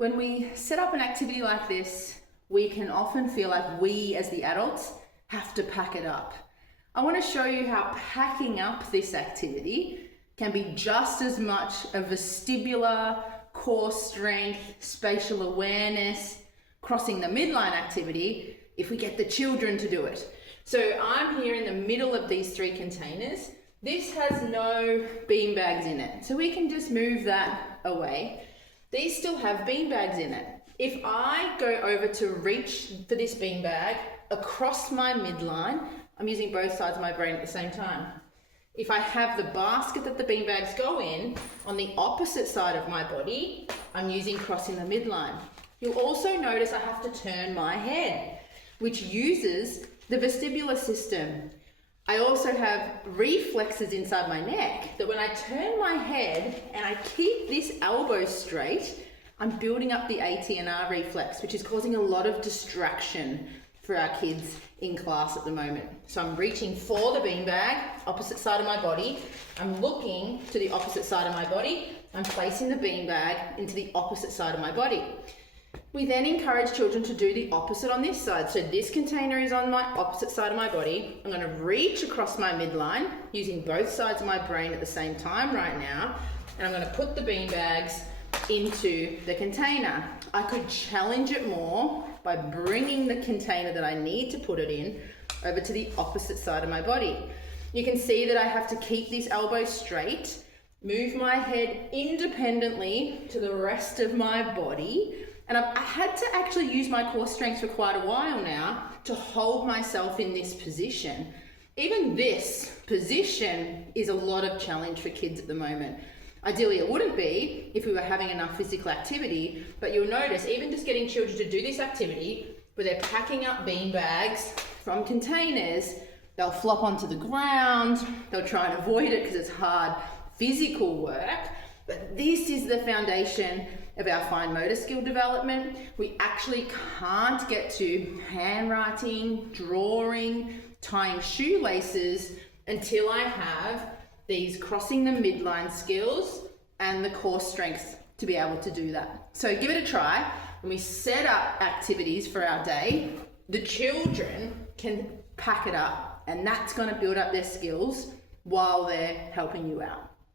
When we set up an activity like this, we can often feel like we as the adults have to pack it up. I want to show you how packing up this activity can be just as much a vestibular, core strength, spatial awareness, crossing the midline activity if we get the children to do it. So I'm here in the middle of these three containers. This has no bean bags in it, so we can just move that away. These still have bean bags in it. If I go over to reach for this bean bag across my midline, I'm using both sides of my brain at the same time. If I have the basket that the bean bags go in on the opposite side of my body, I'm using crossing the midline. You'll also notice I have to turn my head, which uses the vestibular system. I also have reflexes inside my neck that when I turn my head and I keep this elbow straight, I'm building up the AT&R reflex, which is causing a lot of distraction for our kids in class at the moment. So I'm reaching for the beanbag, opposite side of my body. I'm looking to the opposite side of my body. I'm placing the beanbag into the opposite side of my body. We then encourage children to do the opposite on this side. So this container is on my opposite side of my body. I'm going to reach across my midline using both sides of my brain at the same time right now. And I'm going to put the bean bags into the container. I could challenge it more by bringing the container that I need to put it in over to the opposite side of my body. You can see that I have to keep this elbow straight, move my head independently to the rest of my body. And I had to actually use my core strength for quite a while now to hold myself in this position. Even this position is a lot of challenge for kids at the moment. Ideally, it wouldn't be if we were having enough physical activity, but you'll notice even just getting children to do this activity where they're packing up bean bags from containers, they'll flop onto the ground, they'll try and avoid it because it's hard physical work, but this is the foundation of our fine motor skill development. We actually can't get to handwriting, drawing, tying shoelaces until I have these crossing the midline skills and the core strength to be able to do that. So give it a try. When we set up activities for our day, the children can pack it up, and that's going to build up their skills while they're helping you out.